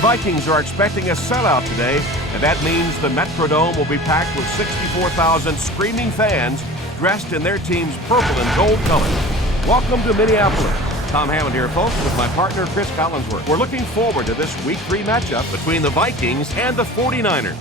Vikings are expecting a sellout today, and that means the Metrodome will be packed with 64,000 screaming fans dressed in their team's purple and gold colors. Welcome to Minneapolis. Tom Hammond here, folks, with my partner, Chris Collinsworth. We're looking forward to this Week 3 matchup between the Vikings and the 49ers.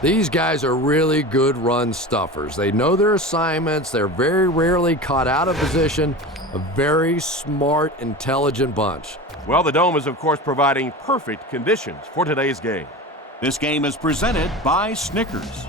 These guys are really good run stuffers. They know their assignments. They're very rarely caught out of position. A very smart, intelligent bunch. Well, the Dome is, of course, providing perfect conditions for today's game. This game is presented by Snickers.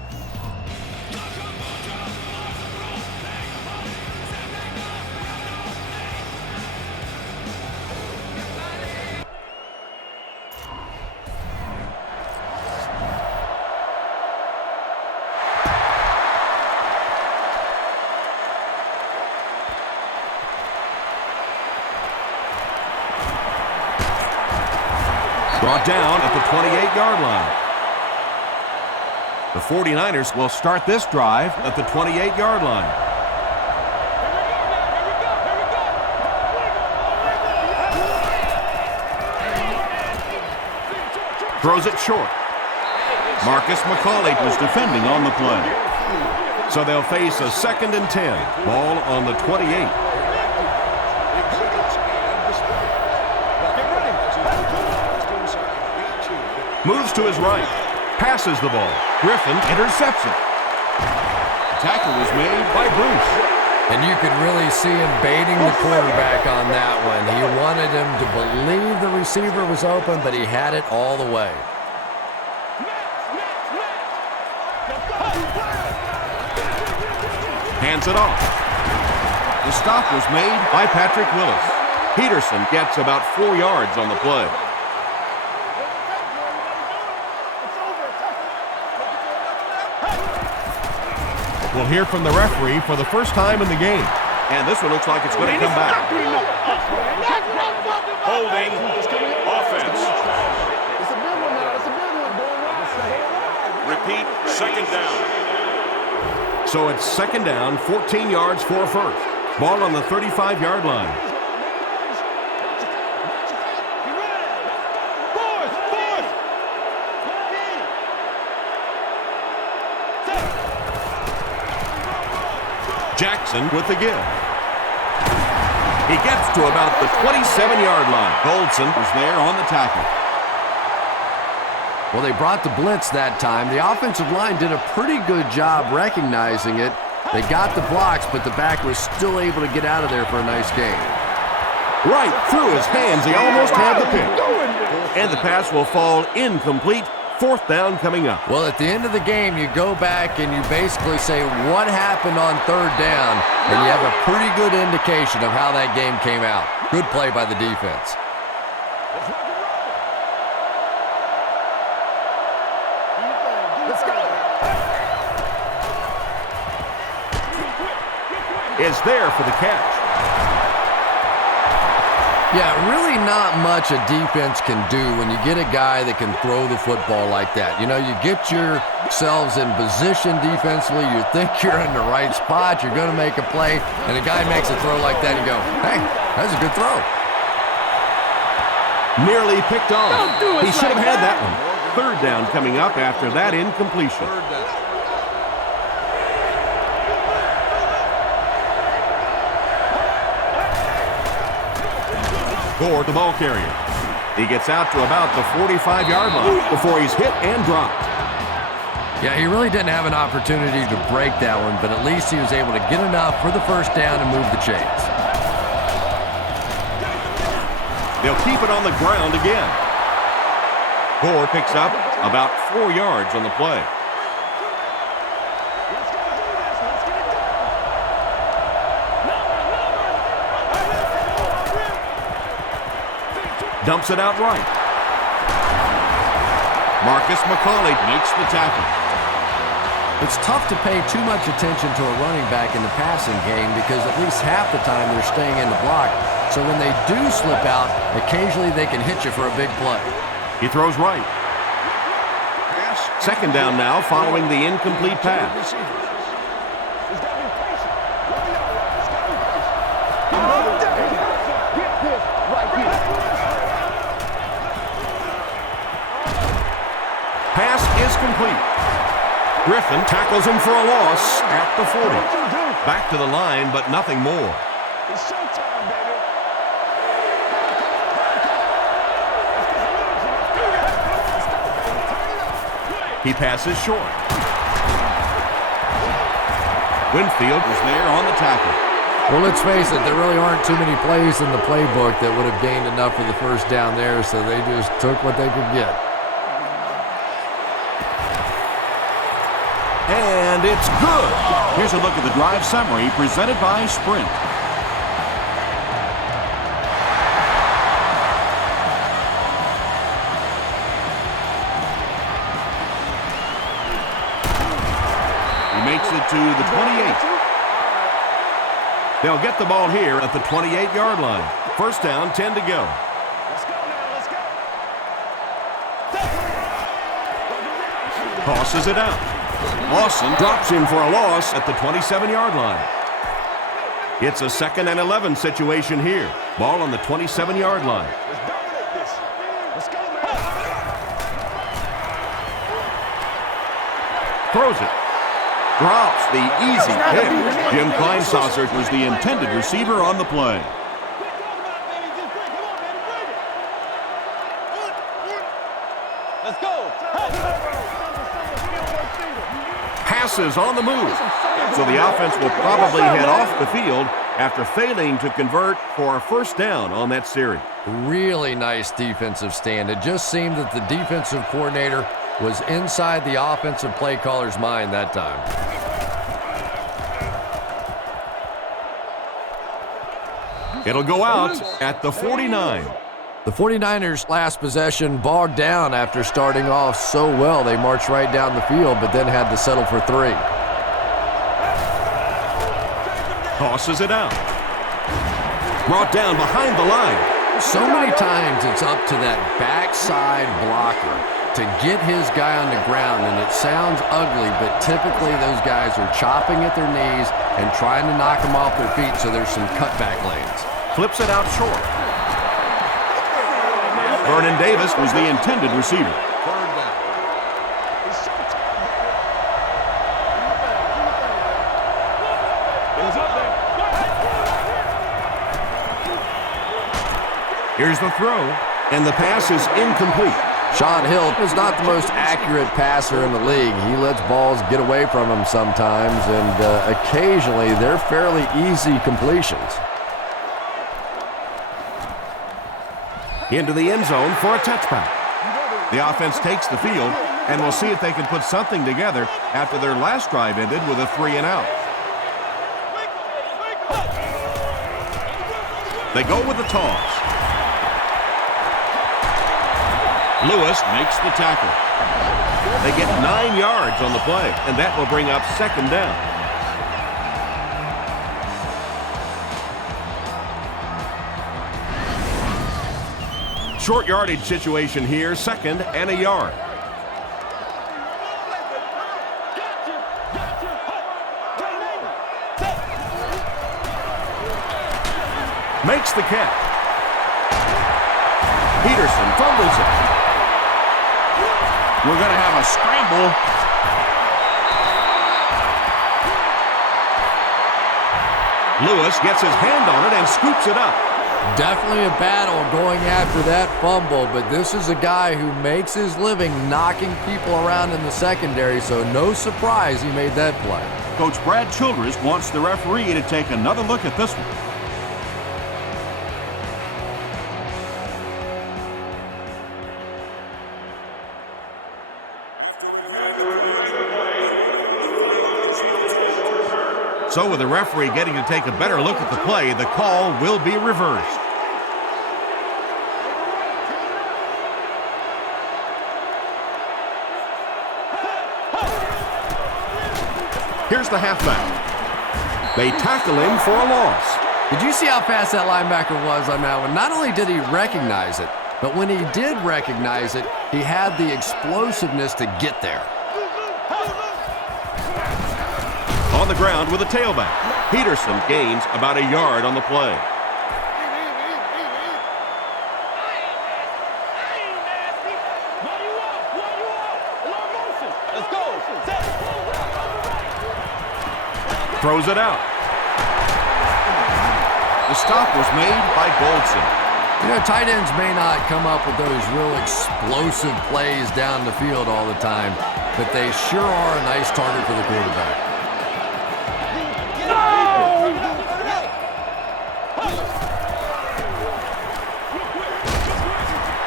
Brought down at the 28-yard line. The 49ers will start this drive at the 28-yard line. Throws it short. Marcus McCauley was defending on the play. So they'll face a 2nd and 10. Ball on the 28. Moves to his right, passes the ball. Griffin intercepts it. Tackle was made by Bruce. And you could really see him baiting the quarterback on that one. He wanted him to believe the receiver was open, but he had it all the way. Hands it off. The stop was made By Patrick Willis. Peterson gets about 4 yards on the play. We'll hear from the referee for the first time in the game. And this one looks like it's going to come back. Holding offense. Repeat, 2nd down. So it's 2nd down, 14 yards for a first. Ball on the 35-yard line. Jackson with the give. He gets to about the 27-yard line. Goldson was there on the tackle. Well, they brought the blitz that time. The offensive line did a pretty good job recognizing it. They got the blocks, but the back was still able to get out of there for a nice gain. Right through his hands, he almost had the pick. And the pass will fall incomplete. 4th down coming up. Well, at the end of the game, you go back and you basically say what happened on 3rd down, and you have a pretty good indication of how that game came out. Good play by the defense. Is there for the catch. Yeah, really not much a defense can do when you get a guy that can throw the football like that. You know, you get yourselves in position defensively, you think you're in the right spot, you're going to make a play, and a guy makes a throw like that, and you go, hey, that's a good throw. Nearly picked off. He should have had that one. 3rd down coming up after that incompletion. Gore, the ball carrier. He gets out to about the 45-yard line before he's hit and dropped. Yeah, he really didn't have an opportunity to break that one, but at least he was able to get enough for the 1st down and move the chains. They'll keep it on the ground again. Gore picks up about 4 yards on the play. Dumps it out right. Marcus McCauley makes the tackle. It's tough to pay too much attention to a running back in the passing game because at least half the time they're staying in the block. So when they do slip out, occasionally they can hit you for a big play. He throws right. 2nd down now following the incomplete pass. incomplete. Griffin tackles him for a loss at the 40. Back to the line, but nothing more. It's showtime, baby. He passes short. Winfield Was there on the tackle. Well, let's face it, there really aren't too many plays in the playbook that would have gained enough for the first down there, so they just took what they could get. And it's good. Here's a look at the drive summary presented by Sprint. He makes it to the 28. They'll get the ball here at the 28-yard line. First down, 10 to go. Let's go now. Let's go. Tosses it out. Lawson drops him for a loss at the 27-yard line. It's a 2nd and 11 situation here. Ball on the 27-yard line. Let's dominate this. Let's go, man. Throws it. Drops the easy hit. Jim Kleinsasser was the intended receiver on the play. Let's go. Passes on the move. So the offense will probably head off the field after failing to convert for a first down on that series. Really nice defensive stand. It just seemed that the defensive coordinator was inside the offensive play caller's mind that time. It'll go out at the 49. The 49ers' last possession bogged down after starting off so well. They marched right down the field, but then had to settle for 3. Tosses it out. Brought down behind the line. So many times it's up to that backside blocker to get his guy on the ground, and it sounds ugly, but typically those guys are chopping at their knees and trying to knock them off their feet, so there's some cutback lanes. Flips it out short. Vernon Davis Was the intended receiver. Here's the throw, and the pass is incomplete. Sean Hill is not the most accurate passer in the league. He lets balls get away from him sometimes, and occasionally they're fairly easy completions. Into the end zone for a touchback. The offense takes the field, and we'll see if they can put something together after their last drive ended with a 3-and-out. They go with the toss. Lewis makes the tackle. They get 9 yards on the play, and that will bring up 2nd down. Short yardage situation here, 2nd and a yard. Makes the catch. Peterson fumbles it. We're going to have a scramble. Lewis gets his hand on it and scoops it up. Definitely a battle going after that fumble, but this is a guy who makes his living knocking people around in the secondary, so no surprise he made that play. Coach Brad Childress wants the referee to take another look at this one. So with the referee getting to take a better look at the play, the call will be reversed. Here's the halfback. They tackle him for a loss. Did you see how fast that linebacker was on that one? Not only did he recognize it, but when he did recognize it, he had the explosiveness to get there. On the ground with a tailback. Peterson gains about a yard on the play. Throws it out. The stop was made by Goldson. You know, tight ends may not come up with those real explosive plays down the field all the time, but they sure are a nice target for the quarterback.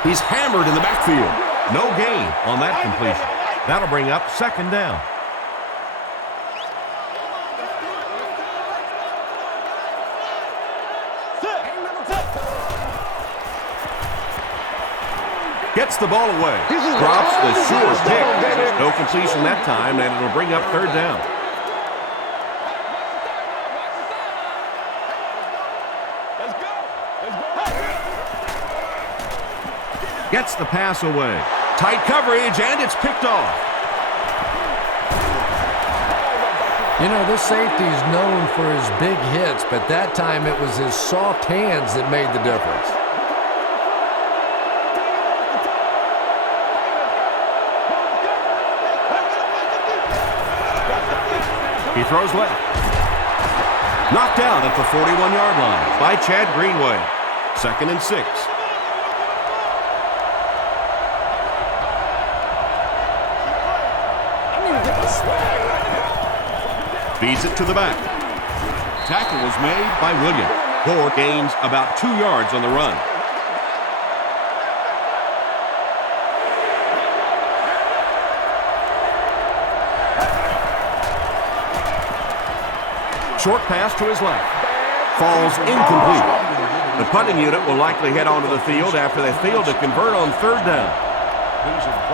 He's hammered in the backfield. No gain on that completion. That'll bring up second down. Gets the ball away. Drops the sure pick. No completion that time, and it'll bring up third down. Gets the pass away. Tight coverage, and it's picked off. You know, this safety is known for his big hits, but that time it was his soft hands that made the difference. He throws left. Knocked out at the 41-yard line by Chad Greenway. 2nd and 6. Feeds it to the back. Tackle was made by William. Gore gains about 2 yards on the run. Short pass to his left. Falls incomplete. The punting unit will likely head onto the field after they fail to convert on third down.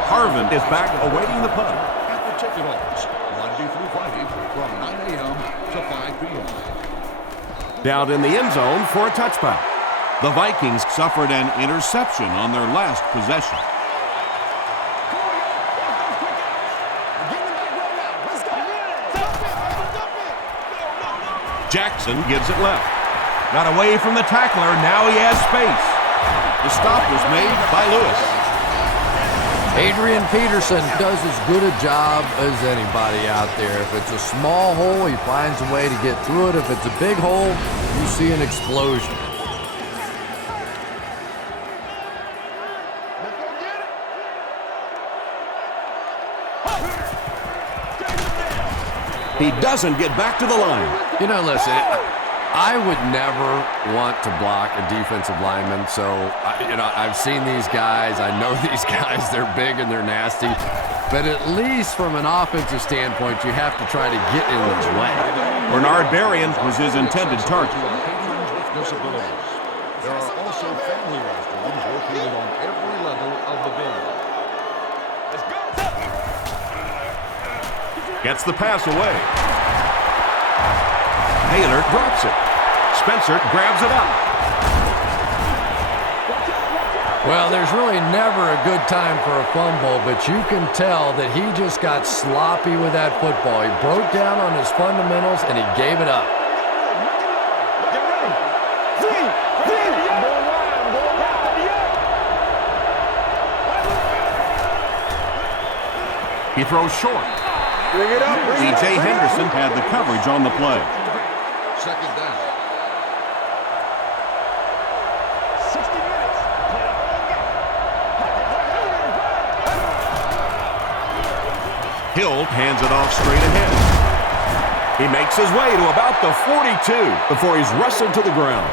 Harvin is back awaiting the punt. At the ticket office, Monday through Friday from 9 a.m. to 5 p.m. Down in the end zone for a touchback. The Vikings suffered an interception on their last possession. Jackson gives it left. Got away from the tackler. Now he has space. The stop was made by Lewis. Adrian Peterson does as good a job as anybody out there. If it's a small hole, he finds a way to get through it. If it's a big hole, you see an explosion. He doesn't get back to the line. You know, listen, I would never want to block a defensive lineman. So, I've seen these guys. I know these guys. They're big and they're nasty. But at least from an offensive standpoint, you have to try to get in the way. Bernard Berrien was his intended target. Patrons with disabilities. There are also family restrooms located on every level of the building. Let's go. Gets the pass away. Taylor drops it. Spencer grabs it up. Well, there's really never a good time for a fumble, but you can tell that he just got sloppy with that football. He broke down on his fundamentals, and he gave it up. Get ready. Three. He throws short. Bring it up. C.J. Henderson had the coverage on the play. Second down. 60 minutes. Play the whole game. Hill hands it off straight ahead. He makes his way to about the 42 before he's wrestled to the ground.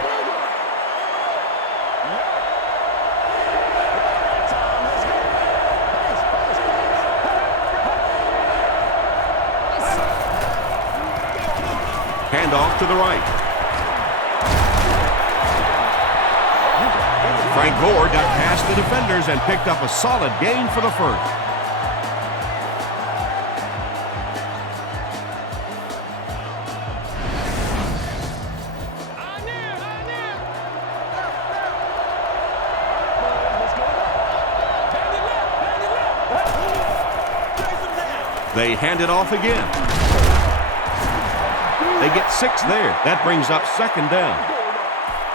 Handoff to the right. Frank Gore got past the defenders and picked up a solid gain for the first. They hand it off again. They get 6 there. That brings up second down.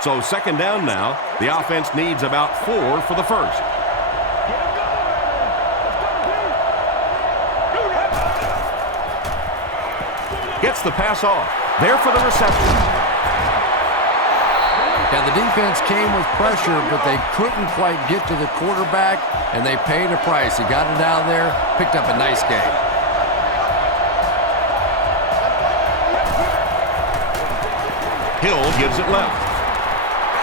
So second down now. The offense needs about 4 for the first. Gets the pass off. There for the reception. Yeah, the defense came with pressure, but they couldn't quite get to the quarterback, and they paid a price. He got it out of there, picked up a nice game. Hill gives it left.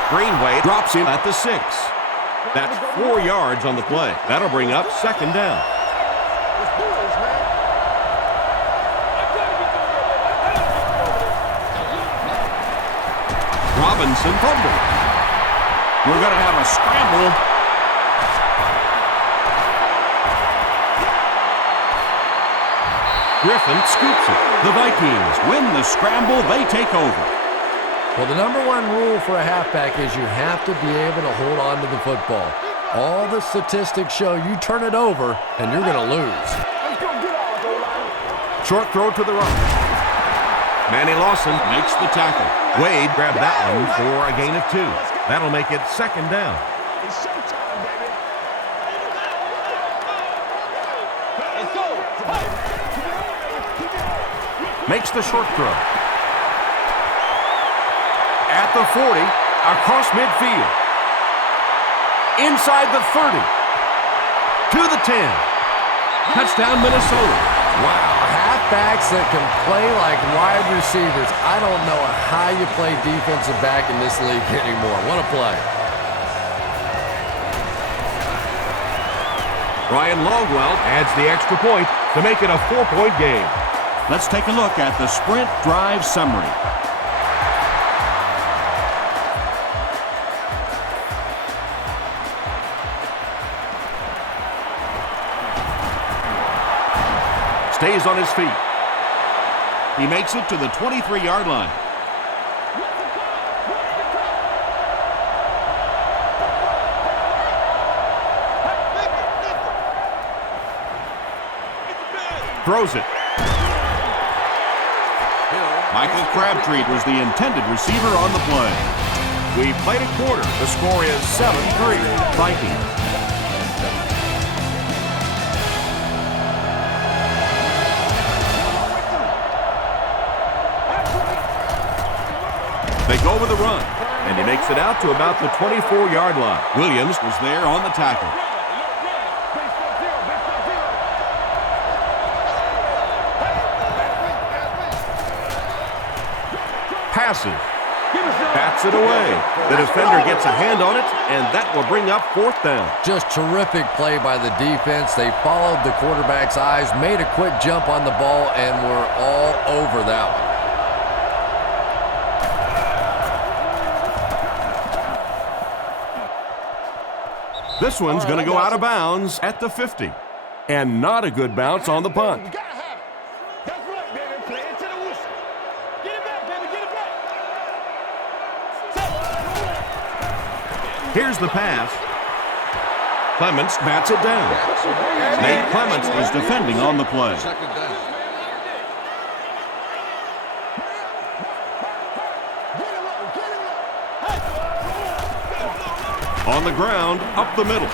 Greenway drops him at the 6. That's 4 yards on the play. That'll bring up second down. Robinson fumbled. We're going to have a scramble. Griffin scoops it. The Vikings win the scramble. They take over. Well, the number one rule for a halfback is you have to be able to hold on to the football. All the statistics show you turn it over, and you're going to lose. Short throw to the right. Manny Lawson makes the tackle. Wade grabbed that one for a gain of 2. That'll make it second down. It's showtime, baby. Let's go. Makes the short throw. At the 40, across midfield. Inside the 30. To the 10. Touchdown, Minnesota. Wow, halfbacks that can play like wide receivers. I don't know how you play defensive back in this league anymore. What a play. Ryan Longwell adds the extra point to make it a 4-point game. Let's take a look at the sprint drive summary. Stays on his feet. He makes it to the 23-yard line. Throws it. Michael Crabtree was the intended receiver on the play. We played a quarter. The score is 7-3 Vikings. They go with the run, and he makes it out to about the 24-yard line. Williams was there on the tackle. Passes. Bats it away. The defender gets a hand on it, and that will bring up 4th down. Just terrific play by the defense. They followed the quarterback's eyes, made a quick jump on the ball, and were all over that one. This one's going to go out of bounds at the 50. And not a good bounce on the punt. You gotta have it. That's right, baby. Play it to the whistle. Get it back, baby. Get it back. Here's the pass. Clements bats it down. Nate Clements is defending on the play. Second down. On the ground, up the middle.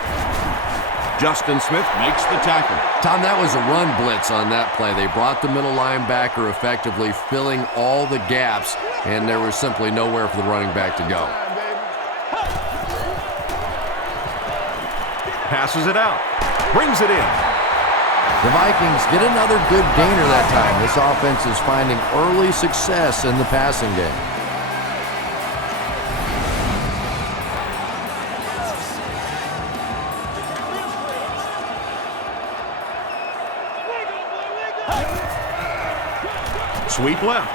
Justin Smith makes the tackle. Tom, that was a run blitz on that play. They brought the middle linebacker effectively filling all the gaps, and there was simply nowhere for the running back to go. Passes it out. Brings it in. The Vikings get another good gainer that time. This offense is finding early success in the passing game. Sweep left.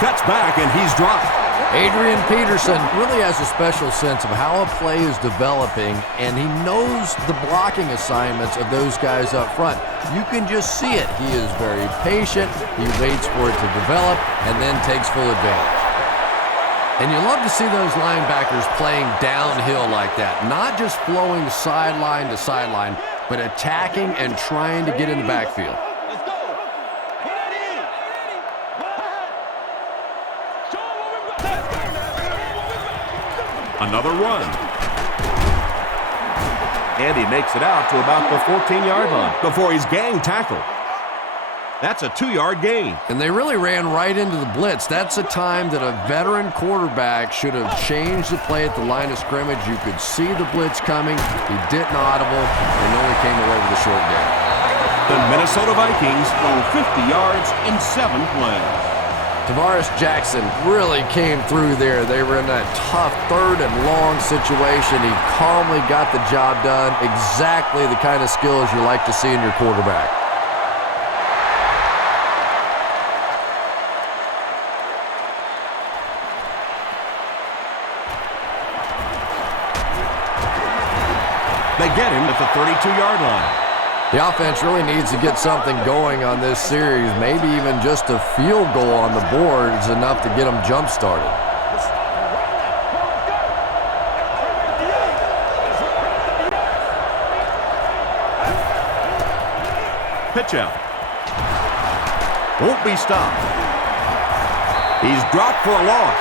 Cuts back, and he's dropped. Adrian Peterson really has a special sense of how a play is developing, and he knows the blocking assignments of those guys up front. You can just see it. He is very patient. He waits for it to develop and then takes full advantage. And you love to see those linebackers playing downhill like that, not just flowing sideline to sideline, but attacking and trying to get in the backfield. Another run. And he makes it out to about the 14-yard line before he's gang tackled. That's a 2-yard gain. And they really ran right into the blitz. That's a time that a veteran quarterback should have changed the play at the line of scrimmage. You could see the blitz coming. He didn't audible and only came away with a short gain. The Minnesota Vikings go 50 yards in 7 plays. Tavares Jackson really came through there. They were in that tough 3rd and long situation. He calmly got the job done. Exactly the kind of skills you like to see in your quarterback. They get him at the 32-yard line. The offense really needs to get something going on this series. Maybe even just a field goal on the board is enough to get them jump-started. Pitch out. Won't be stopped. He's dropped for a loss.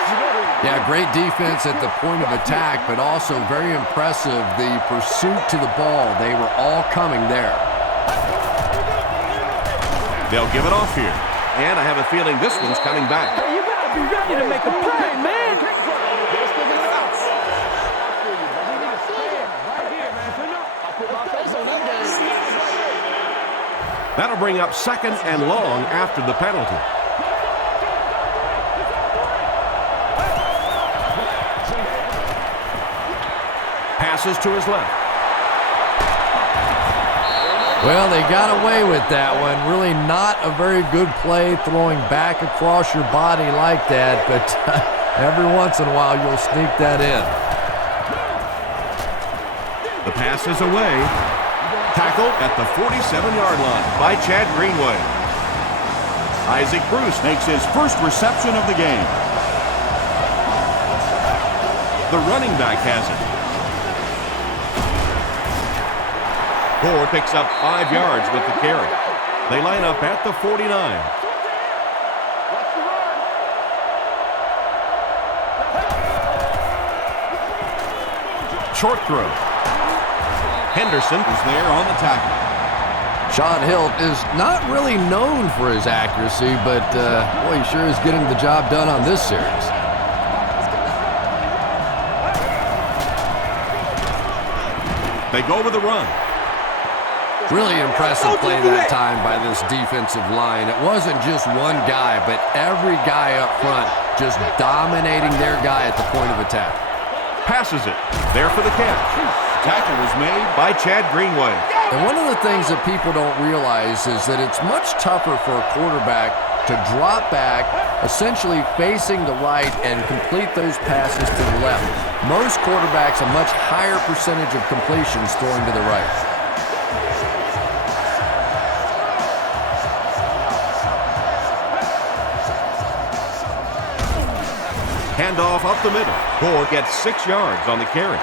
Yeah, great defense at the point of attack, but also very impressive, the pursuit to the ball. They were all coming there. They'll give it off here. And I have a feeling this one's coming back. You better be ready to make a play, man. That'll bring up 2nd and long after the penalty. Passes to his left. Well, they got away with that one. Really not a very good play throwing back across your body like that, but every once in a while you'll sneak that in. The pass is away. Tackled at the 47-yard line by Chad Greenway. Isaac Bruce Makes his first reception of the game. the running back has it. Gore picks up 5 yards with the carry. They line up at the 49. Short throw. Henderson is there on the tackle. Sean Hilt is not really known for his accuracy, but boy, he sure is getting the job done on this series. They go with the run. Really impressive play that time by this defensive line. It wasn't just one guy, but every guy up front just dominating their guy at the point of attack. Passes it. There for the catch. Tackle was made by Chad Greenway. And one of the things that people don't realize is that it's much tougher for a quarterback to drop back, essentially facing the right, and complete those passes to the left. Most quarterbacks a much higher percentage of completions throwing to the right. Handoff up the middle. Gore gets 6 yards on the carry.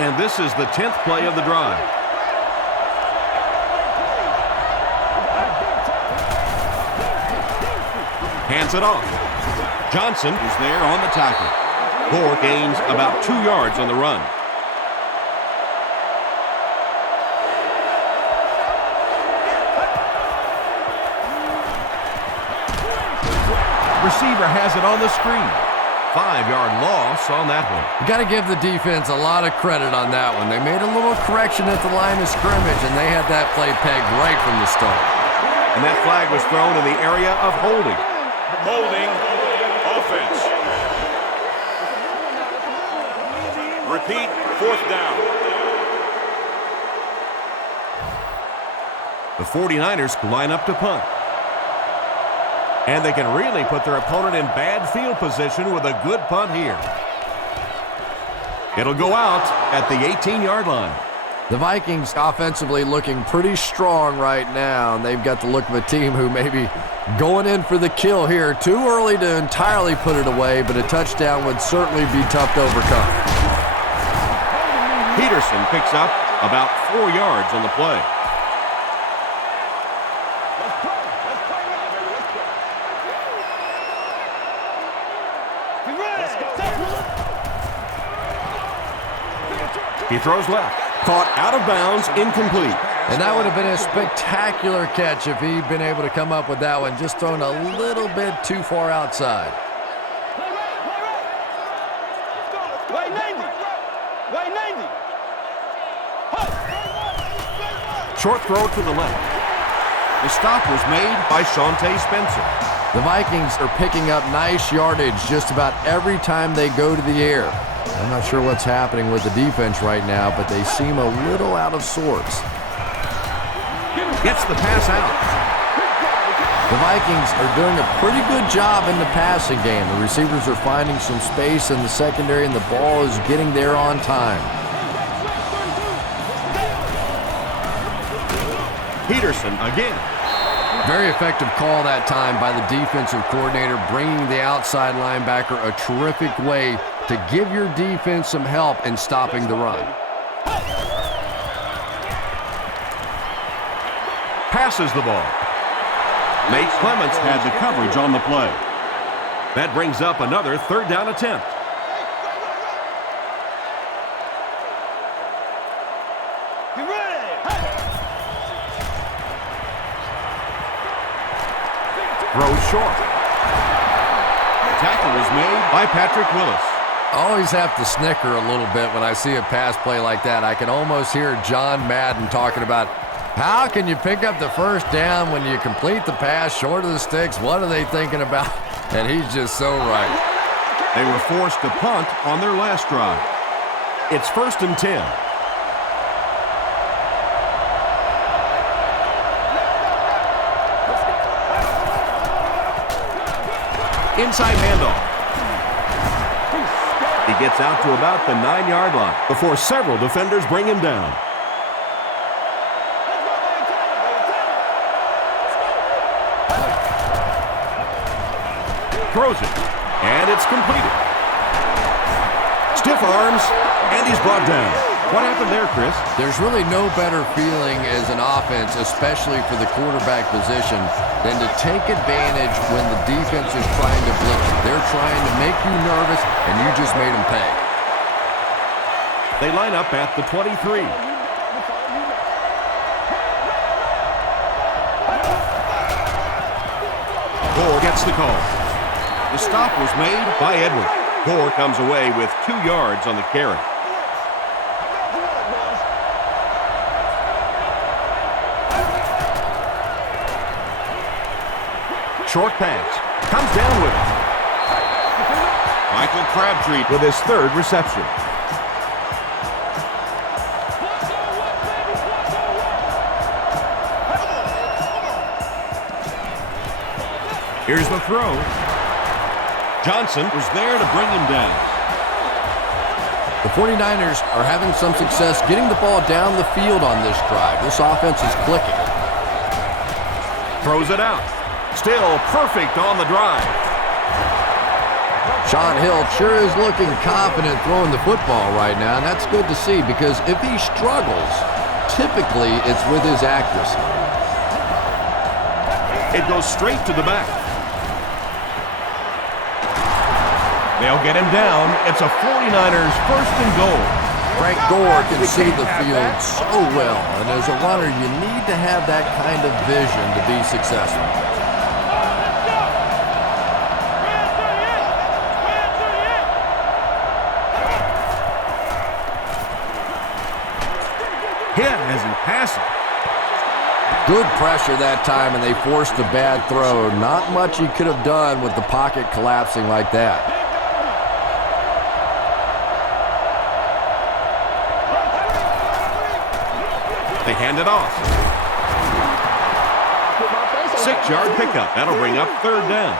And this is the 10th play of the drive. Hands it off. Johnson is there on the tackle. Gore gains about 2 yards on the run. Receiver has it on the screen. 5-yard loss on that one. You got to give the defense a lot of credit on that one. They made a little correction at the line of scrimmage, and they had that play pegged right from the start. And that flag was thrown in the area of holding. Holding offense. Repeat, 4th down. The 49ers line up to punt. And they can really put their opponent in bad field position with a good punt here. It'll go out at the 18-yard line. The Vikings offensively looking pretty strong right now, and they've got the look of a team who may be going in for the kill here. Too early to entirely put it away, but a touchdown would certainly be tough to overcome. Peterson picks up about 4 yards on the play. He throws left. Caught out of bounds, incomplete. And that would have been a spectacular catch if he'd been able to come up with that one, just thrown a little bit too far outside. Short throw to the left. The stop was made By Shante Spencer. The Vikings are picking up nice yardage just about every time they go to the air. I'm not sure what's happening with the defense right now, but they seem a little out of sorts. Gets the pass out. The Vikings are doing a pretty good job in the passing game. The receivers are finding some space in the secondary, and the ball is getting there on time. Peterson again. Very effective call that time by the defensive coordinator, bringing the outside linebacker a terrific way to give your defense some help in stopping the run. Passes the ball. Nate Clements had the coverage on the play. That brings up another third down attempt. Throws short. Tackle was made By Patrick Willis. I always have to snicker a little bit when I see a pass play like that. I can almost hear John Madden talking about, how can you pick up the first down when you complete the pass short of the sticks? What are they thinking about? And he's just so right. They were forced to punt on their last drive. It's 1st and 10. Inside handoff. He gets out to about the 9-yard line before several defenders bring him down. Throws it, and it's completed. Stiff arms, and he's brought down. What happened there, Chris? There's really no better feeling as an offense, especially for the quarterback position, than to take advantage when the defense is trying to blitz you. They're trying to make you nervous, and you just made them pay. They line up at the 23. Gore gets the call. The stop was made By Edwards. Gore comes away with 2 yards on the carry. Short pass. Comes down with it. Michael Crabtree With his 3rd reception. Here's the throw. Johnson was there to bring him down. The 49ers are having some success getting the ball down the field on this drive. This offense is clicking. throws it out. Still perfect on the drive. Sean Hill sure is looking confident throwing the football right now, and that's good to see because if he struggles, typically it's with his accuracy. It goes straight to the back. They'll get him down. It's a 49ers first and goal. Frank Gore can see the field so well, and as a runner, you need to have that kind of vision to be successful. Hit as he passes. Good pressure that time, and they forced a bad throw. Not much he could have done with the pocket collapsing like that. They hand it off. 6-yard pickup. That'll bring up third down.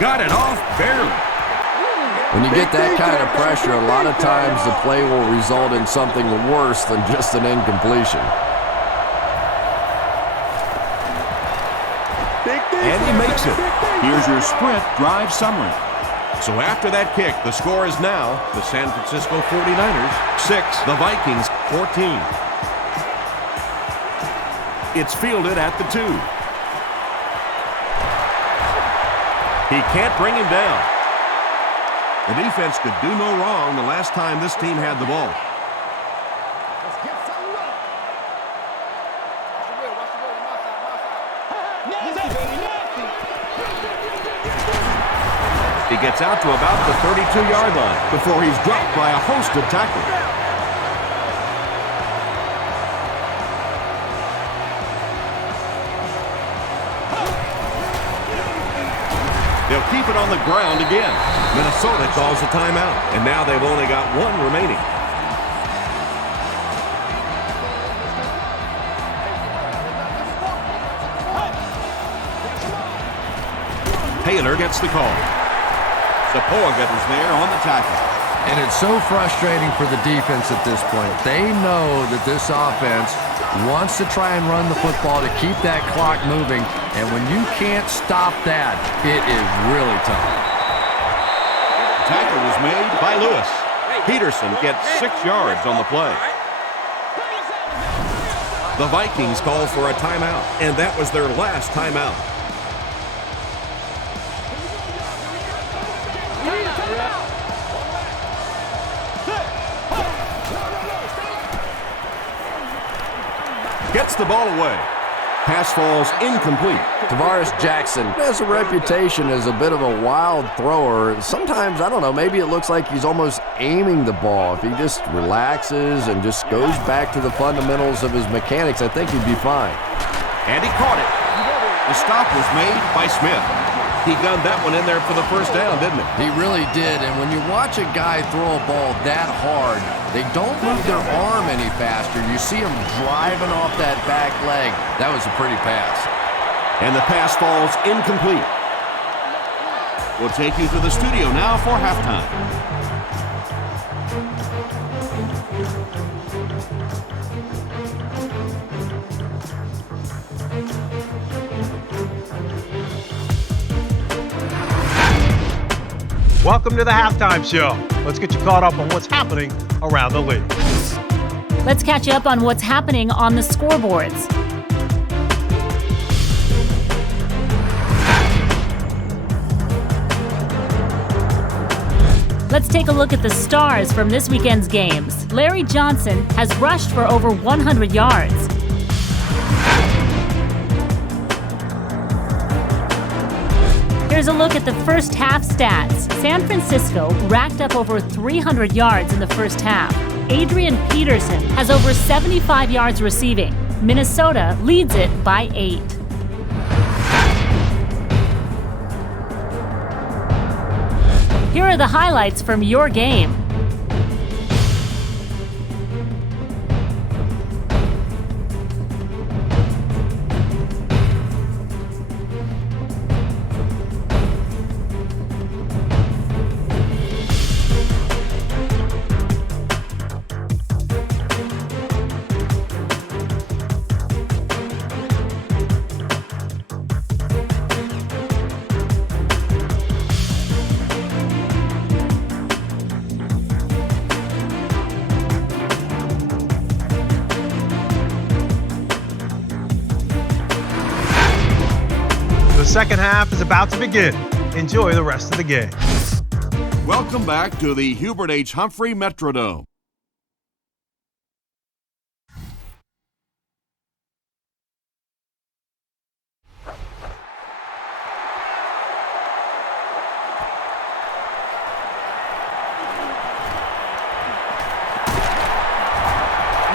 Got it off barely. When you get that kind of pressure, a lot of times the play will result in something worse than just an incompletion. And he makes it. Here's your sprint drive summary. So after that kick, the score is now the San Francisco 49ers 6, the Vikings 14. It's fielded at the 2. He can't bring him down. The defense could do no wrong the last time this team had the ball. Let's get some love. He gets out to about the 32-yard line before he's dropped by a host of tacklers. They'll keep it on the ground again. Minnesota calls a timeout, and now they've only got one remaining. Taylor gets the call. Zapoga is there on the tackle. And it's so frustrating for the defense at this point. They know that this offense wants to try and run the football to keep that clock moving, and when you can't stop that, it is really tough. Tackle was made by Lewis. Peterson gets 6 yards on the play. The Vikings call for a timeout, and that was their last timeout. Gets the ball away. Pass falls incomplete. Tavares Jackson has a reputation as a bit of a wild thrower. Sometimes, I don't know, maybe it looks like he's almost aiming the ball. If he just relaxes and just goes back to the fundamentals of his mechanics, I think he'd be fine. And he caught it. The stop was made by Smith. He gunned that one in there for the first down, didn't he? He really did, and when you watch a guy throw a ball that hard, they don't move their arm any faster. You see him driving off that back leg. That was a pretty pass. And the pass falls incomplete. We'll take you to the studio now for halftime. Welcome to the Halftime Show. Let's get you caught up on what's happening around the league. Let's catch you up on what's happening on the scoreboards. Let's take a look at the stars from this weekend's games. Larry Johnson has rushed for over 100 yards. Here's a look at the first half stats. San Francisco racked up over 300 yards in the first half. Adrian Peterson has over 75 yards receiving. Minnesota leads it by 8. Here are the highlights from your game. The second half is about to begin. Enjoy the rest of the game. Welcome back to the Hubert H. Humphrey Metrodome.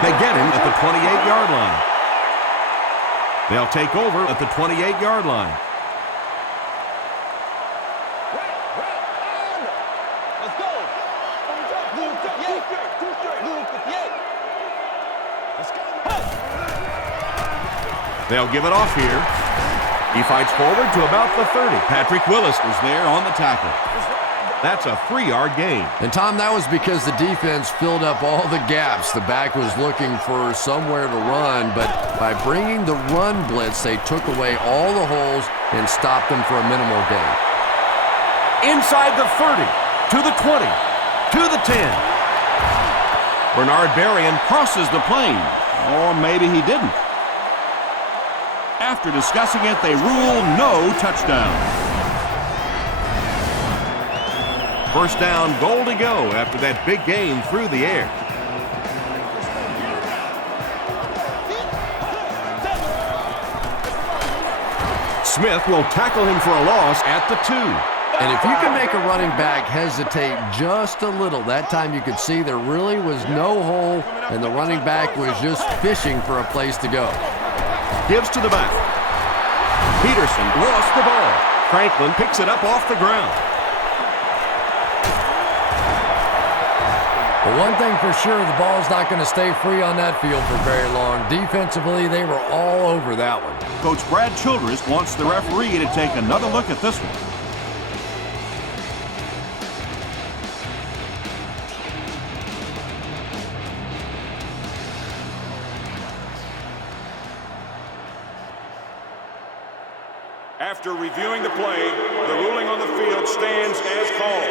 They get him at the 28-yard line. They'll take over at the 28-yard line. Let's go. They'll give it off here. He fights forward to about the 30. Patrick Willis was there on the tackle. That's a 3-yard gain. And Tom, that was because the defense filled up all the gaps. The back was looking for somewhere to run, but by bringing the run blitz, they took away all the holes and stopped them for a minimal gain. Inside the 30, to the 20, to the 10. Bernard Berrien crosses the plane. Or maybe he didn't. After discussing it, they rule no touchdown. First down, goal to go after that big gain through the air. Smith will tackle him for a loss at the 2. And if you can make a running back hesitate just a little, that time you could see there really was no hole, and the running back was just fishing for a place to go. Gives to the back. Peterson lost the ball. Franklin picks it up off the ground. Well, one thing for sure, the ball's not going to stay free on that field for very long. Defensively, they were all over that one. Coach Brad Childress wants the referee to take another look at this one. After reviewing the play, the ruling on the field stands as called.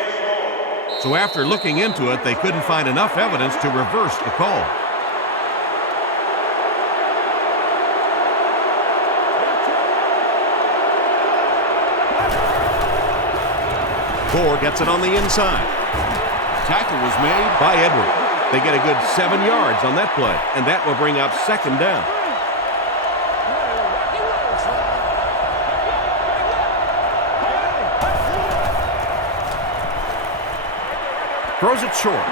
So after looking into it, they couldn't find enough evidence to reverse the call. Gore gets it on the inside. Tackle was made by Edwards. They get a good 7 yards on that play, and that will bring up second down. Throws it short.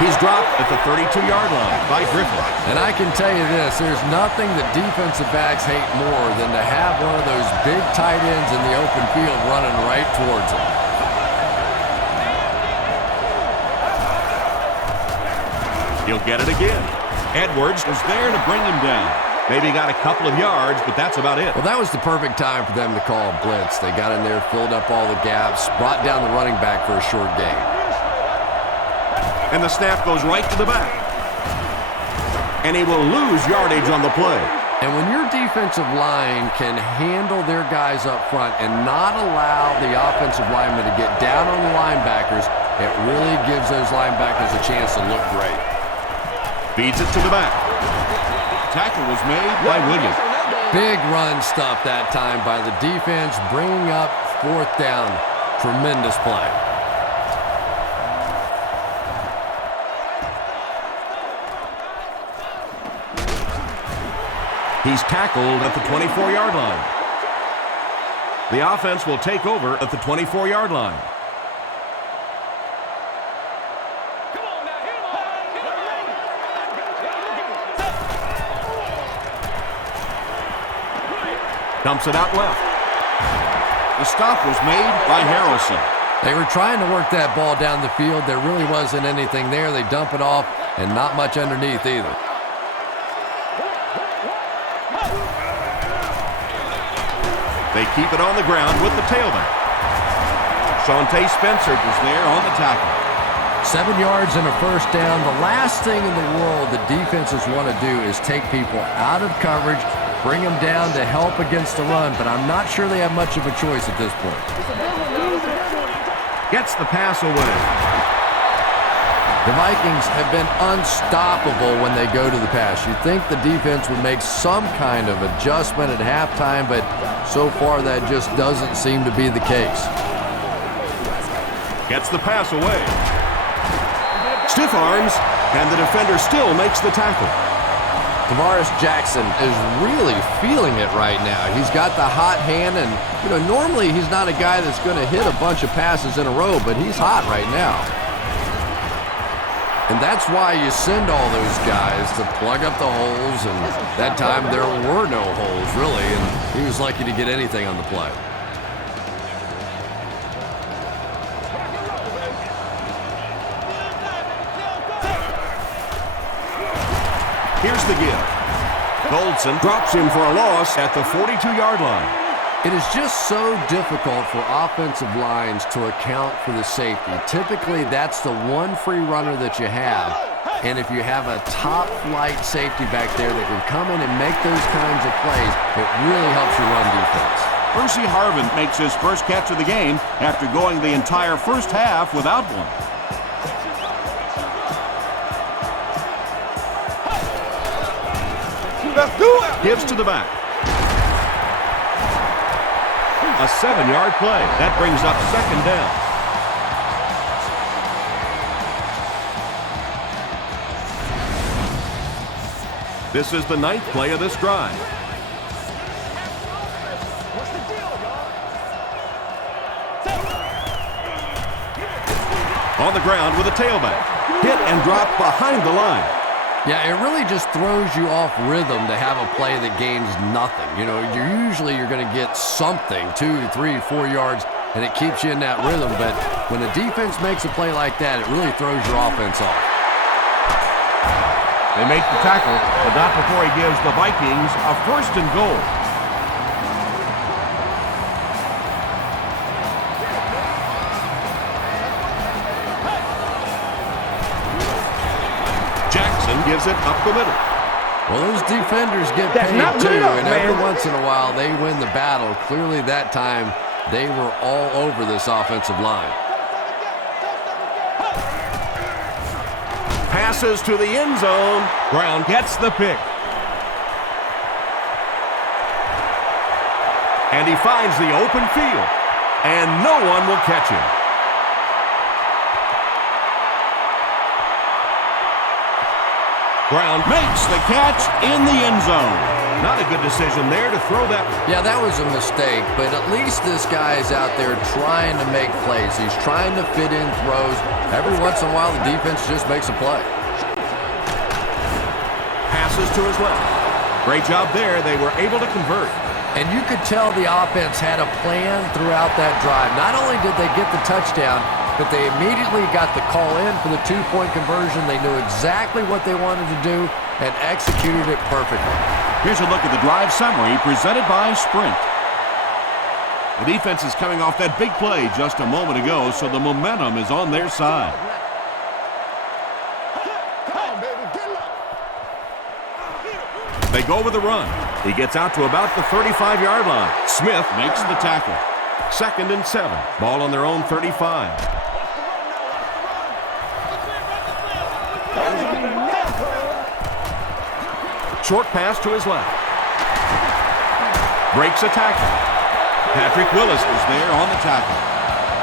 He's dropped at the 32-yard line by Griffin. And I can tell you this, there's nothing that defensive backs hate more than to have one of those big tight ends in the open field running right towards them. He'll get it again. Edwards was there to bring him down. Maybe got a couple of yards, but that's about it. Well, that was the perfect time for them to call a blitz. They got in there, filled up all the gaps, brought down the running back for a short gain. And the snap goes right to the back. And he will lose yardage on the play. And when your defensive line can handle their guys up front and not allow the offensive linemen to get down on the linebackers, it really gives those linebackers a chance to look great. Feeds it to the back. Tackle was made by Williams. Big run stuff that time by the defense, bringing up fourth down. Tremendous play. He's tackled at the 24-yard line. The offense will take over at the 24-yard line. Dumps it out left. The stop was made by Harrelson. They were trying to work that ball down the field. There really wasn't anything there. They dump it off, and not much underneath either. They keep it on the ground with the tailback. Shawntae Spencer was there on the tackle. 7 yards and a first down. The last thing in the world that defenses want to do is take people out of coverage, bring them down to help against the run, but I'm not sure they have much of a choice at this point. Gets the pass away. The Vikings have been unstoppable when they go to the pass. You'd think the defense would make some kind of adjustment at halftime, but so far that just doesn't seem to be the case. Gets the pass away. Stiff arms, and the defender still makes the tackle. Tavares Jackson is really feeling it right now. He's got the hot hand, and normally he's not a guy that's going to hit a bunch of passes in a row, but he's hot right now. And that's why you send all those guys to plug up the holes, and that time there were no holes, really, and he was lucky to get anything on the play. Here's the give. Goldson drops him for a loss at the 42-yard line. It is just so difficult for offensive lines to account for the safety. Typically, that's the one free runner that you have. And if you have a top-flight safety back there that can come in and make those kinds of plays, it really helps your run defense. Percy Harvin makes his first catch of the game after going the entire first half without one. Gives to the back. A 7-yard play. That brings up second down. This is the 9th play of this drive. What's the deal, y'all? On the ground with a tailback. Hit and drop behind the line. Yeah, it really just throws you off rhythm to have a play that gains nothing. You know, you're going to get something, 2, 3, 4 yards, and it keeps you in that rhythm. But when the defense makes a play like that, it really throws your offense off. They make the tackle, but not before he gives the Vikings a 1st and goal. Jackson gives it up the middle. Well, those defenders get That's paid not too, good enough, and every man. once in a while they win the battle. Clearly that time they were all over this offensive line. Passes to the end zone. Brown gets the pick. And he finds the open field. And no one will catch him. Brown Makes the catch in the end zone. not a good decision there to throw that. Yeah, that was a mistake, but at least this guy is out there trying to make plays. He's trying to fit in throws. Every once in a while, the defense just makes a play. Passes to his left. Great job there. They were able to convert. And you could tell the offense had a plan throughout that drive. Not only did they get the touchdown, but they immediately got the call in for the 2-point conversion. They knew exactly what they wanted to do and executed it perfectly. Here's a look at the drive summary presented by Sprint. The defense is coming off that big play just a moment ago, so the momentum is on their side. They go with the run. He gets out to about the 35-yard line. Smith makes the tackle. 2nd and 7. Ball on their own 35. Short pass to his left. Breaks a tackle. Patrick Willis was there on the tackle.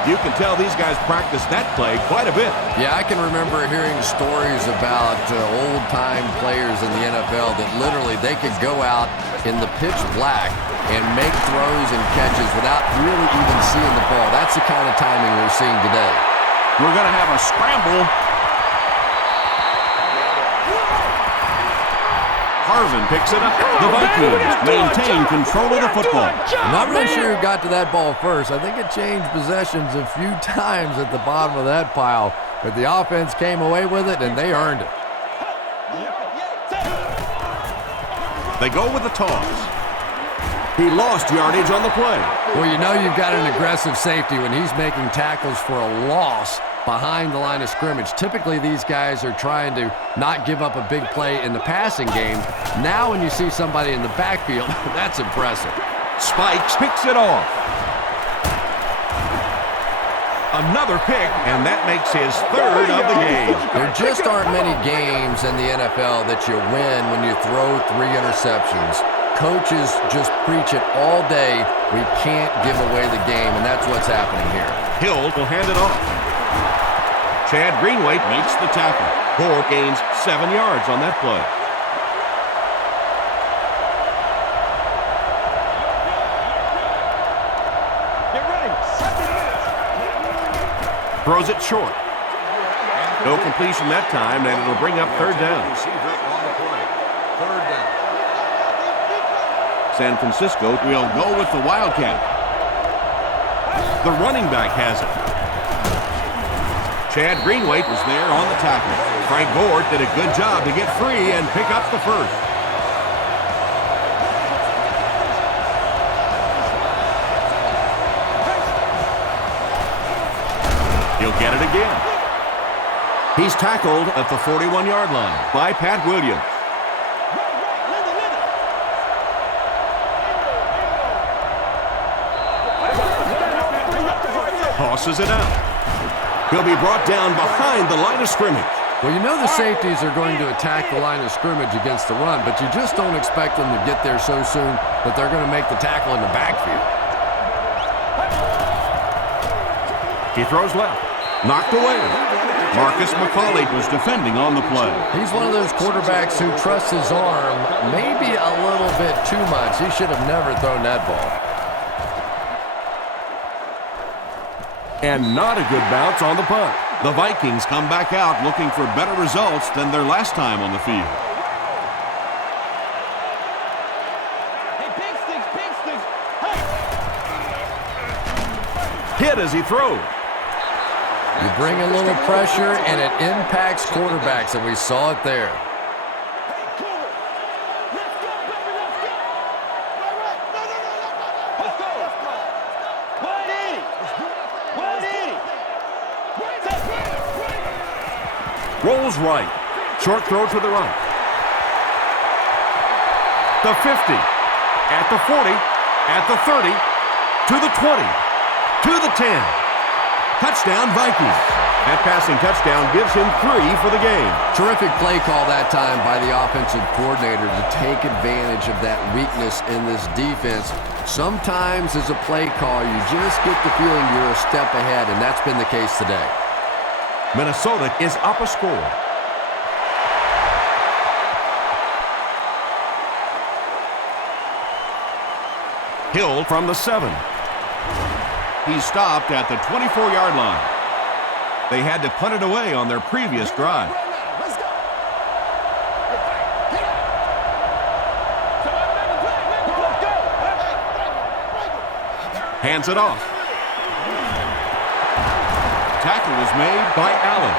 You can tell these guys practice that play quite a bit. Yeah, I can remember hearing stories about old-time players in the NFL that literally they could go out in the pitch black and make throws and catches without really even seeing the ball. That's the kind of timing we're seeing today. We're going to have a scramble. Harvin picks it up. The Vikings maintain control of the football. I'm not really sure who got to that ball first. I think it changed possessions a few times at the bottom of that pile, but the offense came away with it, and they earned it. They go with the toss. He lost yardage on the play. Well, you know you've got an aggressive safety when he's making tackles for a loss behind the line of scrimmage. Typically, these guys are trying to not give up a big play in the passing game. Now when you see somebody in the backfield, that's impressive. Spikes picks it off. Another pick, and that makes his 3rd of the game. There just aren't many games in the NFL that you win when you throw 3 interceptions. Coaches just preach it all day. We can't give away the game, and that's what's happening here. Hill will hand it off. Chad Greenway Makes the tackle. Gore gains 7 yards on that play. Get ready. 7 minutes. Throws it short. No completion that time, and it'll bring up 3rd down. Receiver on the play. 3rd down. San Francisco We'll go with the Wildcat. the running back has it. Chad Greenway was there on the tackle. Frank Gore did a good job to get free and pick up the 1st. He'll get it again. He's tackled at the 41-yard line by Pat Williams. Tosses it out. He'll be brought down behind the line of scrimmage. Well, you know the safeties are going to attack the line of scrimmage against the run, but you just don't expect them to get there so soon that they're going to make the tackle in the backfield. He throws left. Knocked away. Marcus McCauley was defending on the play. He's one of those quarterbacks who trusts his arm maybe a little bit too much. He should have never thrown that ball. And not a good bounce on the punt. The Vikings come back out looking for better results than their last time on the field. Hey, big sticks, big sticks. Hey. Hit as he throws. You bring a little pressure, and it impacts quarterbacks, and we saw it there. Hey, cool it. Let's go, baby, let's go. Right, right. No. Let's go. 180. 180. Rolls right. Short throw to the right. The 50. At the 40. At the 30. To the 20. To the 10. Touchdown, Vikings. That passing touchdown gives him 3 for the game. Terrific play call that time by the offensive coordinator to take advantage of that weakness in this defense. Sometimes as a play call, you just get the feeling you're a step ahead, and that's been the case today. Minnesota is up a score. Hill from the 7. He stopped at the 24-yard line. They had to punt it away on their previous drive. Let's go. Hands it off. Tackle was made by Allen.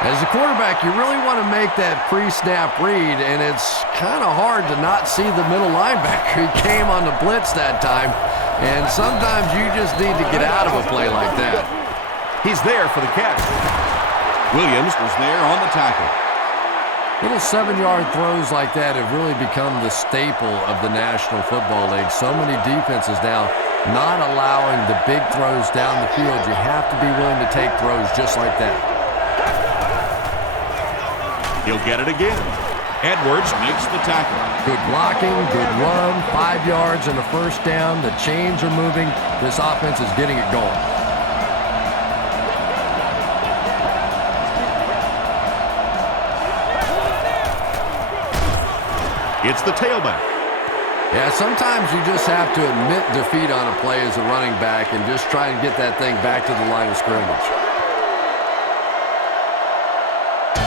As a quarterback, you really want to make that pre-snap read, and it's kind of hard to not see the middle linebacker. He came on the blitz that time, and sometimes you just need to get out of a play like that. He's there for the catch. Williams was there on the tackle. Little 7-yard throws like that have really become the staple of the National Football League. So many defenses now not allowing the big throws down the field. You have to be willing to take throws just like that. He'll get it again. Edwards makes the tackle. Good blocking, good run, 5 yards and a first down. The chains are moving. This offense is getting it going. It's the tailback. Yeah, sometimes you just have to admit defeat on a play as a running back and just try and get that thing back to the line of scrimmage.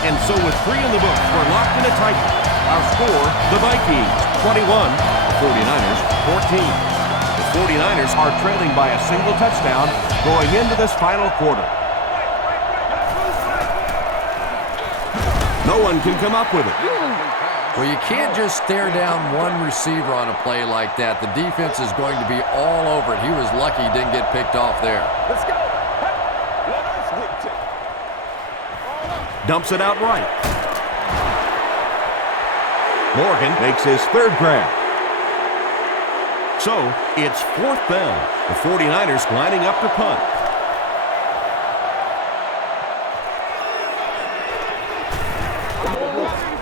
And so with 3 in the book, we're locked in a tight one. Our score, the Vikings 21, the 49ers 14. The 49ers are trailing by a single touchdown going into this final quarter. No one can come up with it. Well, you can't just stare down one receiver on a play like that. The defense is going to be all over it. He was lucky he didn't get picked off there. Let's go. Let us dictate. Dumps it out right. Morgan makes his 3rd grab. So, it's 4th down. The 49ers lining up to punt.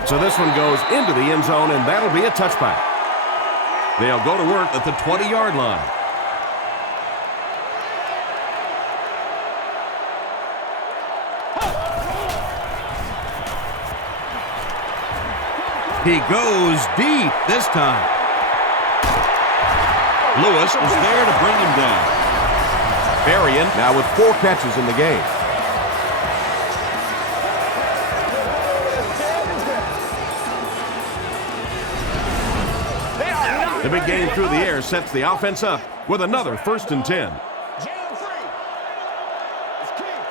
So this one goes into the end zone, and that'll be a touchback. They'll go to work at the 20-yard line. He goes deep this time. Lewis was there to bring him down. Berrien now with 4 catches in the game. The big game through the air sets the offense up with another 1st and 10. Jam free. It's King.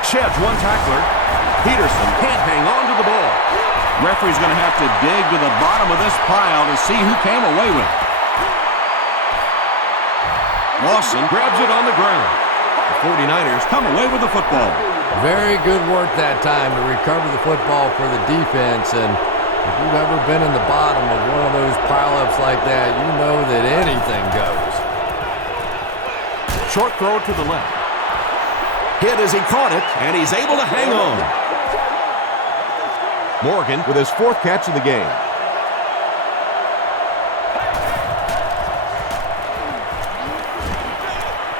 Sheds one tackler. Peterson can't hang on to the ball. Referee's going to have to dig to the bottom of this pile to see who came away with it. Lawson grabs it on the ground. The 49ers come away with the football. Very good work that time to recover the football for the defense. And if you've ever been in the bottom of one of those pileups like that, you know that anything goes. Short throw to the left. Hit as he caught it, and he's able to hang on. Morgan with his 4th catch of the game.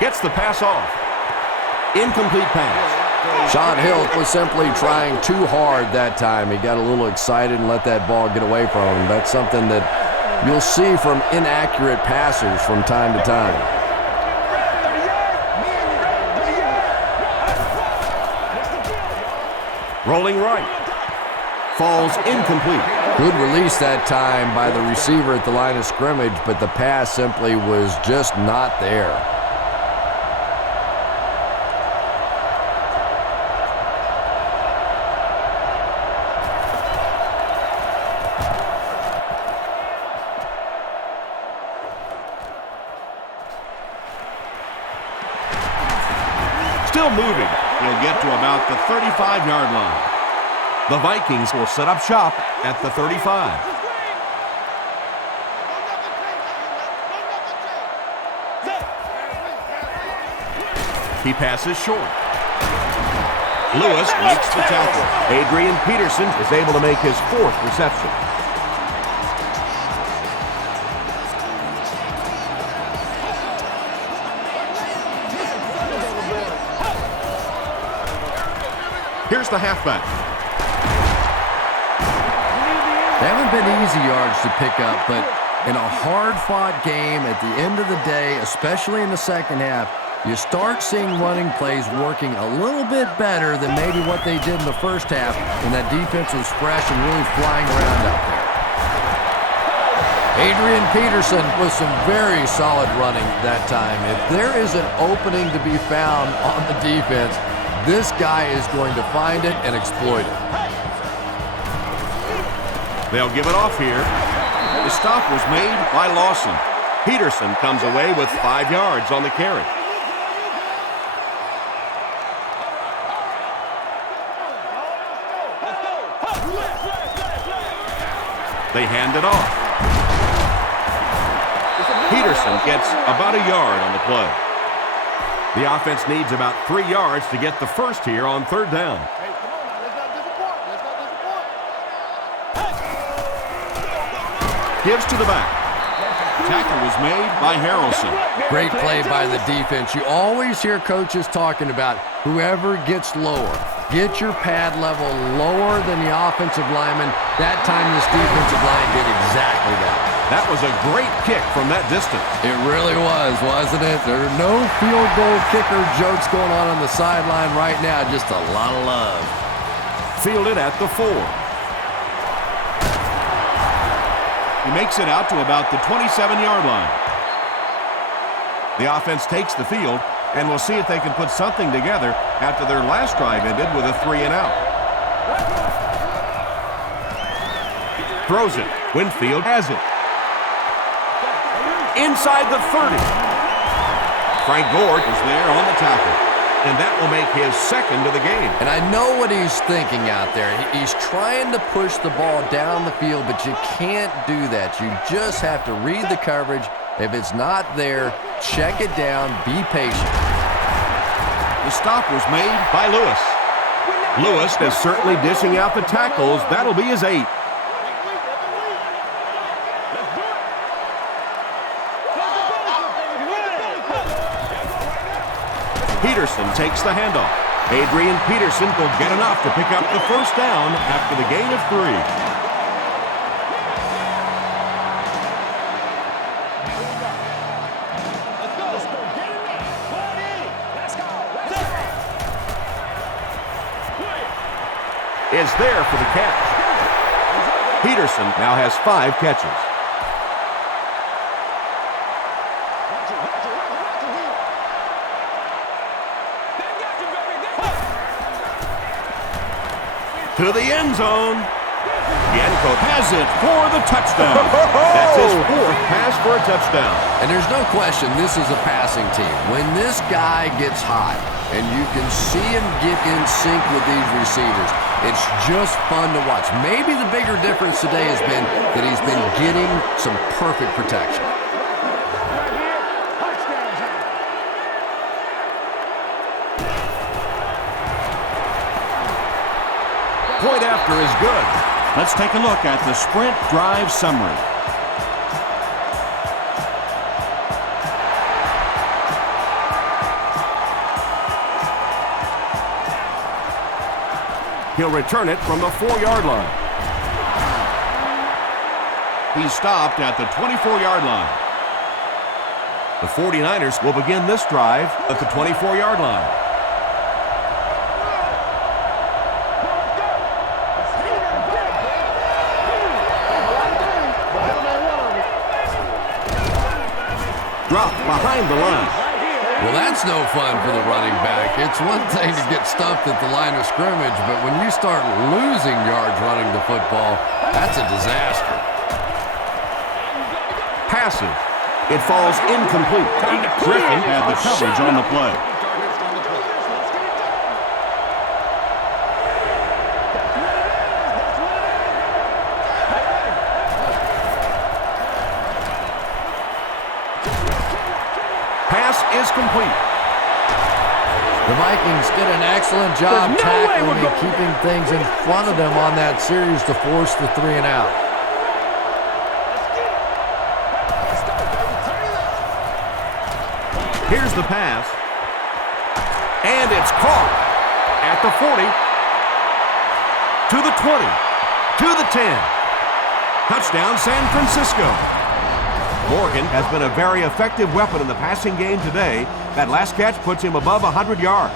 Gets the pass off. Incomplete pass. Sean Hill was simply trying too hard that time. He got a little excited and let that ball get away from him. That's something that you'll see from inaccurate passers from time to time. Rolling right. Falls incomplete. Good release that time by the receiver at the line of scrimmage, but the pass simply was just not there. Still moving. He'll get to about the 35-yard line. The Vikings will set up shop at the 35. He passes short. Lewis makes the tackle. Adrian Peterson is able to make his 4th reception. Here's the halfback. They haven't been easy yards to pick up, but in a hard-fought game at the end of the day, especially in the second half, you start seeing running plays working a little bit better than maybe what they did in the first half when that defense was fresh and really flying around out there. Adrian Peterson with some very solid running that time. If there is an opening to be found on the defense, this guy is going to find it and exploit it. They'll give it off here. The stop was made by Lawson. Peterson comes away with 5 yards on the carry. They hand it off. Peterson gets about a yard on the play. The offense needs about 3 yards to get the first here on 3rd down. Gives to the back. Tackle was made by Harrelson. Great play by the defense. You always hear coaches talking about whoever gets lower. Get your pad level lower than the offensive lineman. That time this defensive line did exactly that. That was a great kick from that distance. It really was, wasn't it? There are no field goal kicker jokes going on the sideline right now. Just a lot of love. Fielded at the 4. He makes it out to about the 27-yard line. The offense takes the field, and we'll see if they can put something together after their last drive ended with a 3-and-out. Throws it. Winfield has it. Inside the 30. Frank Gore is there on the tackle, and that will make his 2nd of the game. And I know what he's thinking out there. He's trying to push the ball down the field, but you can't do that. You just have to read the coverage. If it's not there, check it down, be patient. The stop was made by Lewis. Lewis is certainly dishing out the tackles. That'll be his 8th. Peterson takes the handoff. Adrian Peterson will get enough to pick up the first down after the gain of 3. Is there for the catch. Peterson now has 5 catches. To the end zone. Yanko has it for the touchdown. That's his 4th pass for a touchdown. And there's no question this is a passing team. When this guy gets hot and you can see him get in sync with these receivers, it's just fun to watch. Maybe the bigger difference today has been that he's been getting some perfect protection. Point after is good. Let's take a look at the sprint drive summary. He'll return it from the 4-yard line. He's stopped at the 24-yard line. The 49ers will begin this drive at the 24-yard line. Dropped behind the line. Well, that's no fun for the running back. It's one thing to get stuffed at the line of scrimmage, but when you start losing yards running the football, that's a disaster. Passes. It falls incomplete. Griffin had the coverage on the play. Pass is complete. The Vikings did an excellent job tackling and keeping things in front of them on that series to force the 3-and-out. Here's the pass. And it's caught at the 40, to the 20, to the 10. Touchdown, San Francisco. Morgan has been a very effective weapon in the passing game today. That last catch puts him above 100 yards.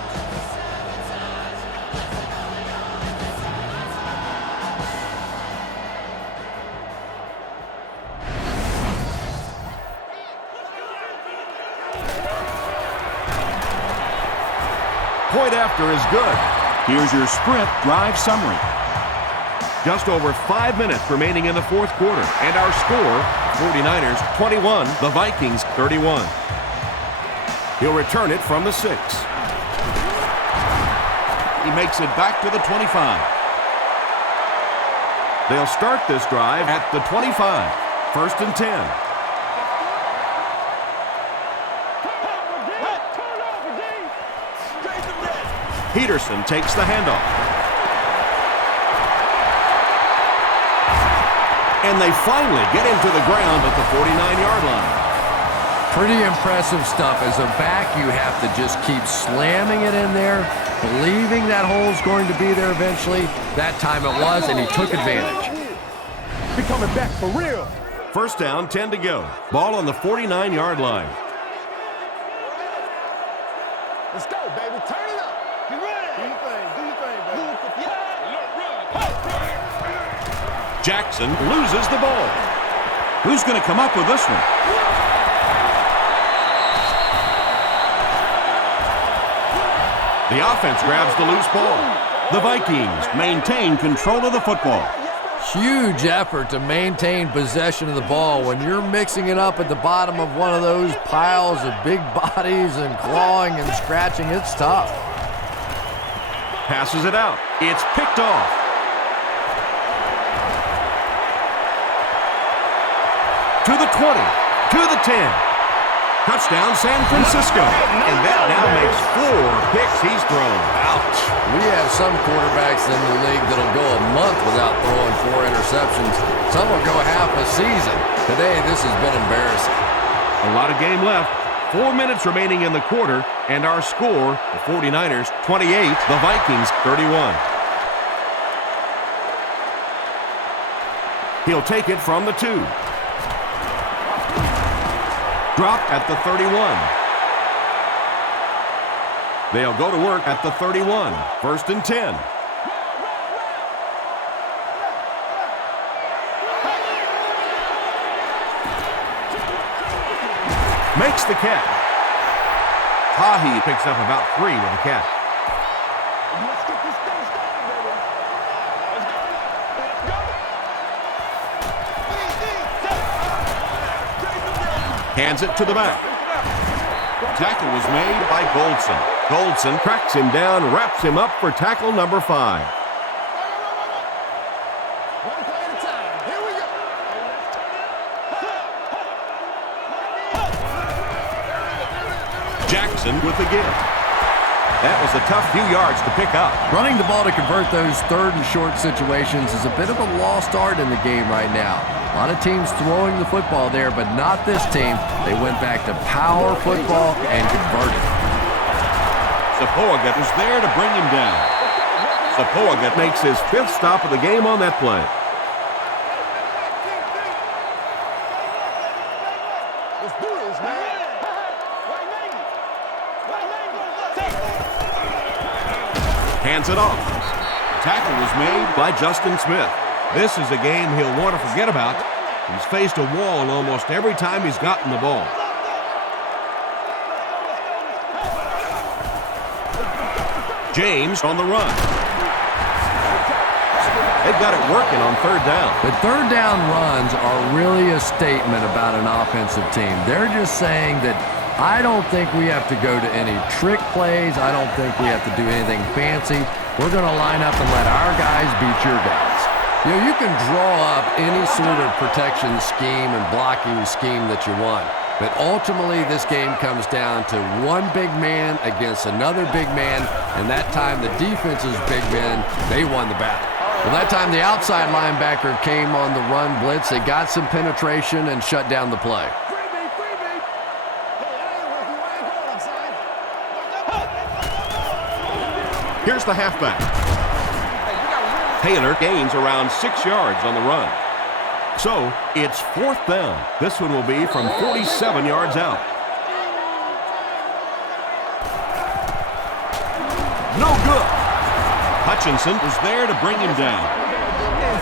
Point after is good. Here's your sprint drive summary. Just over 5 minutes remaining in the fourth quarter. And our score, 49ers 21, the Vikings 31. He'll return it from the 6. He makes it back to the 25. They'll start this drive at the 25. 1st and 10. Peterson takes the handoff. And they finally get him to the ground at the 49-yard line. Pretty impressive stuff. As a back, you have to just keep slamming it in there, believing that hole's going to be there eventually. That time it was, and he took advantage. Be coming back for real. 1st down, 10 to go. Ball on the 49-yard line. Let's go, baby. Turn it up. Get ready. Do your thing, baby. Jackson loses the ball. Who's going to come up with this one? The offense grabs the loose ball. The Vikings maintain control of the football. Huge effort to maintain possession of the ball. When you're mixing it up at the bottom of one of those piles of big bodies and clawing and scratching, it's tough. Passes it out. It's picked off. To the 20, to the 10. Touchdown, San Francisco. And that now makes 4 picks he's thrown. Ouch. We have some quarterbacks in the league that'll go a month without throwing 4 interceptions. Some will go half a season. Today, this has been embarrassing. A lot of game left. 4 minutes remaining in the quarter. And our score, the 49ers 28, the Vikings 31. He'll take it from the 2. Dropped at the 31. They'll go to work at the 31. 1st and 10. Makes the catch. Tahi picks up about 3 with the catch. Let's get this thing started, baby. Let's go. Hands it to the back. Tackle was made by Goldson. Goldson tracks him down, wraps him up for tackle number 5. One play at a time. Here we go. Jackson with the give. That was a tough few yards to pick up. Running the ball to convert those 3rd and short situations is a bit of a lost art in the game right now. A lot of teams throwing the football there, but not this team. They went back to power football and converted. Sapoaga is there to bring him down. Apoaga makes his 5th stop of the game on that play. Let's do this, man. Hands it off. Tackle was made by Justin Smith. This is a game he'll want to forget about. He's faced a wall almost every time he's gotten the ball. James on the run. They've got it working on 3rd down. But 3rd down runs are really a statement about an offensive team. They're just saying that I don't think we have to go to any trick plays. I don't think we have to do anything fancy. We're going to line up and let our guys beat your guys. You know, you can draw up any sort of protection scheme and blocking scheme that you want. But ultimately, this game comes down to one big man against another big man. And that time, the defense's big men, they won the battle. Well, that time, the outside linebacker came on the run blitz. They got some penetration and shut down the play. Here's the halfback. Taylor gains around 6 yards on the run. So, it's 4th down. This one will be from 47 yards out. No good. Hutchinson was there to bring him down.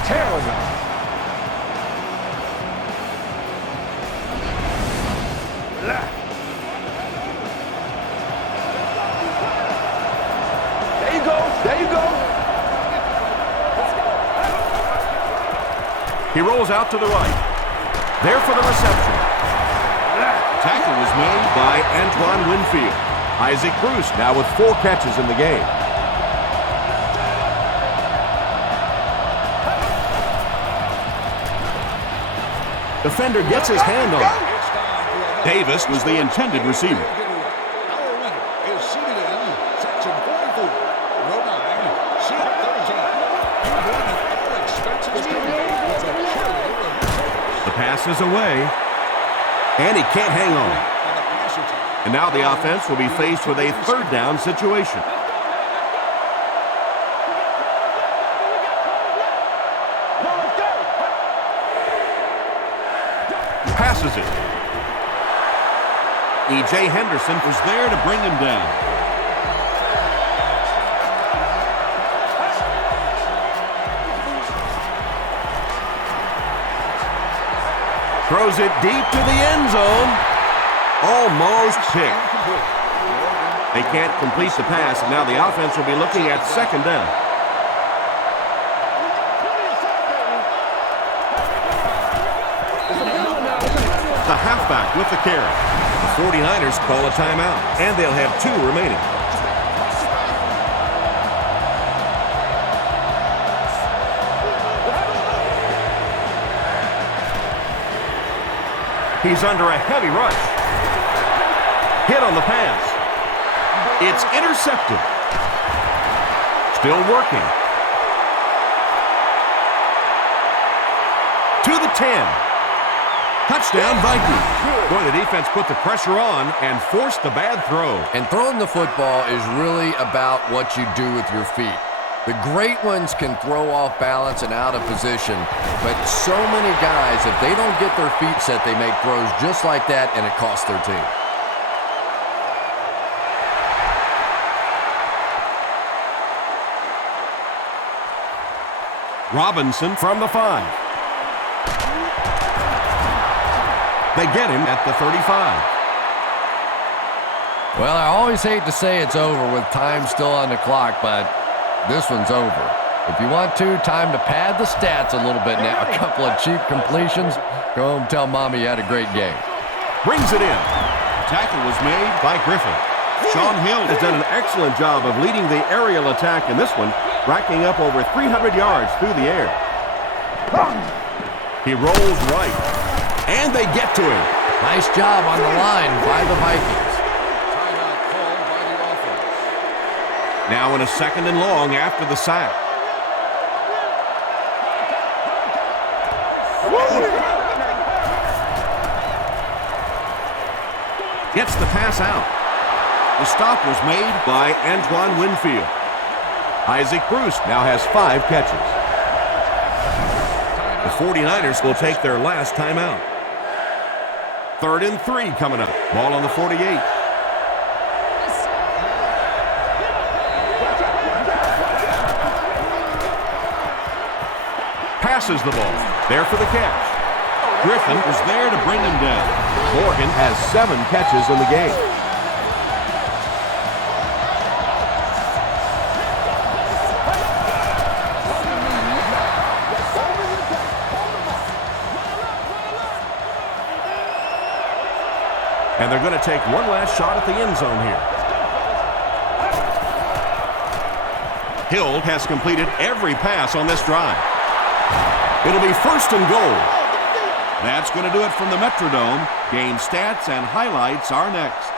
Terrible. There you go. There you go. He rolls out to the right. There for the reception. Tackle was made by Antoine Winfield. Isaac Bruce now with 4 catches in the game. Defender gets his hand on it. Davis was the intended receiver. Our winner is seated in section 44, row 9, seat 13. All expenses paid with a carrier of service. The pass is away, and he can't hang on. And now the offense will be faced with a 3rd down situation. Passes it. E.J. Henderson was there to bring him down. Throws it deep to the end zone. Almost picked. They can't complete the pass, and now the offense will be looking at 2nd down. The halfback with the carry. The 49ers call a timeout, and they'll have 2 remaining. He's under a heavy rush. Hit on the pass. It's intercepted. Still working. To the 10. Touchdown, Vikings. Boy, the defense put the pressure on and forced the bad throw. And throwing the football is really about what you do with your feet. The great ones can throw off balance and out of position, but so many guys, if they don't get their feet set, they make throws just like that, and it costs their team. Robinson from the 5. They get him at the 35. Well, I always hate to say it's over with time still on the clock, but this one's over. If you want to, time to pad the stats a little bit now. A couple of cheap completions. Go home and tell Mommy you had a great game. Brings it in. Tackle was made by Griffin. Sean Hill has done an excellent job of leading the aerial attack in this one, racking up over 300 yards through the air. He rolls right, and they get to him. Nice job on the line by the Vikings. Timeout called by the offense. Now in a 2nd and long after the sack. Gets the pass out. The stop was made by Antoine Winfield. Isaac Bruce now has 5 catches. The 49ers will take their last timeout. 3rd and 3 coming up. Ball on the 48. Passes the ball. There for the catch. Griffin is there to bring him down. Morgan has 7 catches in the game. And they're going to take one last shot at the end zone here. Hill has completed every pass on this drive. It'll be 1st and goal. That's going to do it from the Metrodome. Game stats and highlights are next.